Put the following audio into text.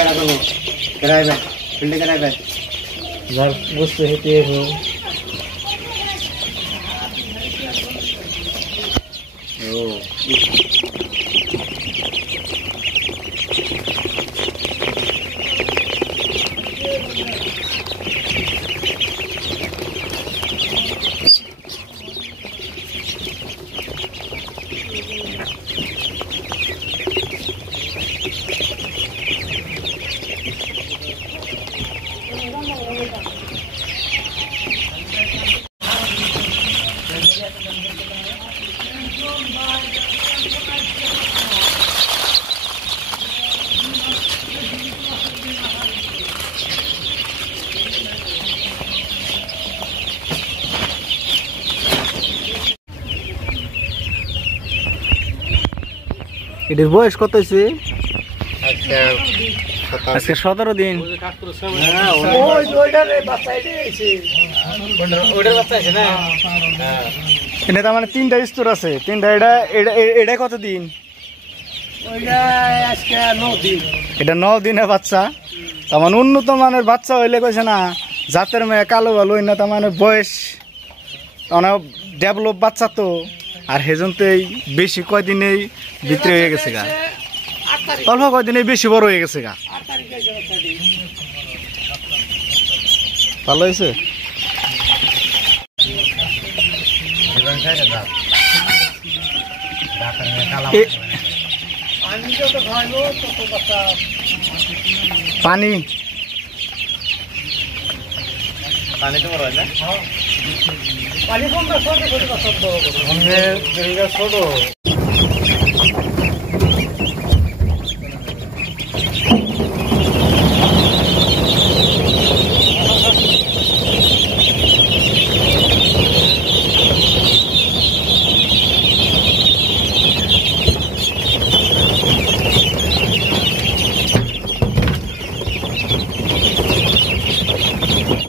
करा करो कराए बैठ फील्ड कराए बैठ घर बुझते हेते हो ओ এটির বয়স কত হয়েছে? আজকে 17 দিন। এটা তার মানে 3টা স্তর আছে, 3টা। এটা কত দিন? এটা 9 দিনের বাচ্চা। তার মানে উন্নত মানের বাচ্চা হইলে কইছে না জাতের মেয়ে কালো ভালো না, তার মানে বয়স অনেক ডেভেলপ বাচ্চা তো, আর হেজনতেই বেশি কয়দিনেই ভিতরে হয়ে গেছে গা, অল্প কয়দিনে বেশি বড় হয়ে গেছে গা। ভালো হয়েছে। পানি पानी तो मरो है ना পানি কম না, ছোট ছোট।